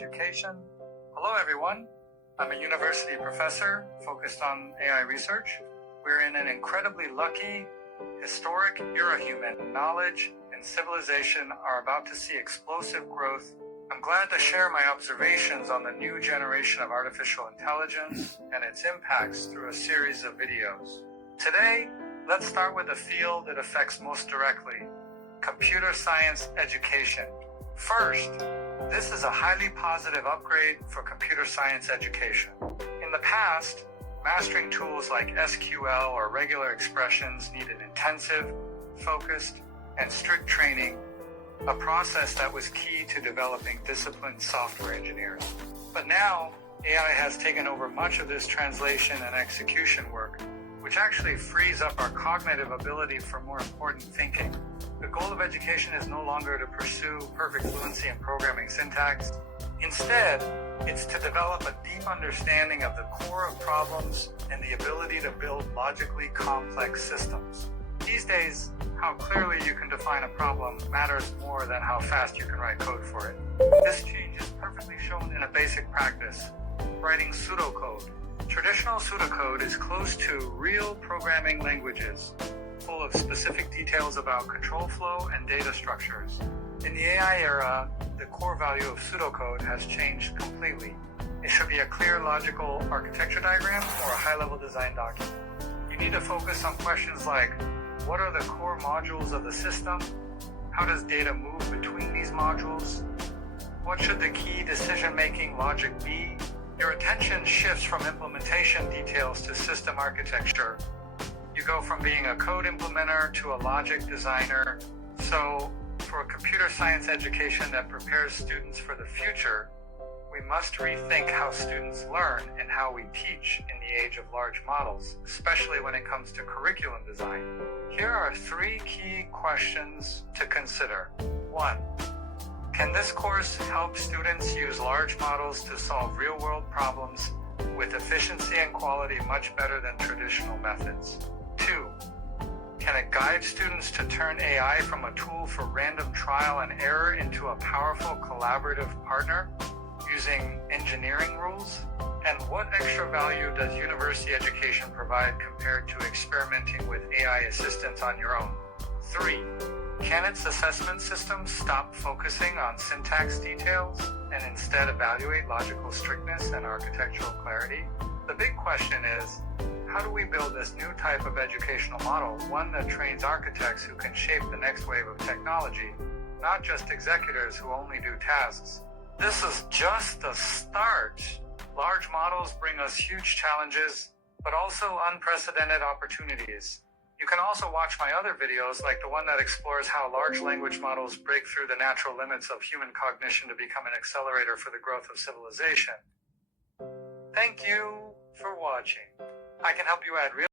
education. Hello everyone, I'm a university professor focused on AI research. We're in an incredibly lucky, historic era. Human knowledge and civilization are about to see explosive growth. I'm glad to share my observations on the new generation of artificial intelligence and its impacts through a series of videos. Today, let's start with the field it affects most directly: computer science education. First, this is a highly positive upgrade for computer science education. In the past, mastering tools like SQL or regular expressions needed intensive, focused, and strict training, a process that was key to developing disciplined software engineers. But now, AI has taken over much of this translation and execution work, which actually frees up our cognitive ability for more important thinking. The goal of education is no longer to pursue perfect fluency in programming syntax. Instead, it's to develop a deep understanding of the core of problems and the ability to build logically complex systems. These days, how clearly you can define a problem matters more than how fast you can write code for it. This change is perfectly shown in a basic practice: writing pseudocode. Traditional pseudocode is close to real programming languages, full of specific details about control flow and data structures. In the AI era, the core value of pseudocode has changed completely. It should be a clear, logical architecture diagram or a high-level design document. You need to focus on questions like, what are the core modules of the system? How does data move between these modules? What should the key decision-making logic be? Your attention shifts from implementation details to system architecture. You go from being a code implementer to a logic designer. So, for a computer science education that prepares students for the future, we must rethink how students learn and how we teach in the age of large models, especially when it comes to curriculum design. Here are 3 key questions to consider. 1. Can this course help students use large models to solve real-world problems with efficiency and quality much better than traditional methods? 2. Can it guide students to turn AI from a tool for random trial and error into a powerful collaborative partner using engineering rules? And what extra value does university education provide compared to experimenting with AI assistants on your own? 3. Can its assessment system stop focusing on syntax details and instead evaluate logical strictness and architectural clarity? The big question is, how do we build this new type of educational model, one that trains architects who can shape the next wave of technology, not just executors who only do tasks? This is just the start. Large models bring us huge challenges, but also unprecedented opportunities. You can also watch my other videos, like the one that explores how large language models break through the natural limits of human cognition to become an accelerator for the growth of civilization. Thank you for watching. I can help you add real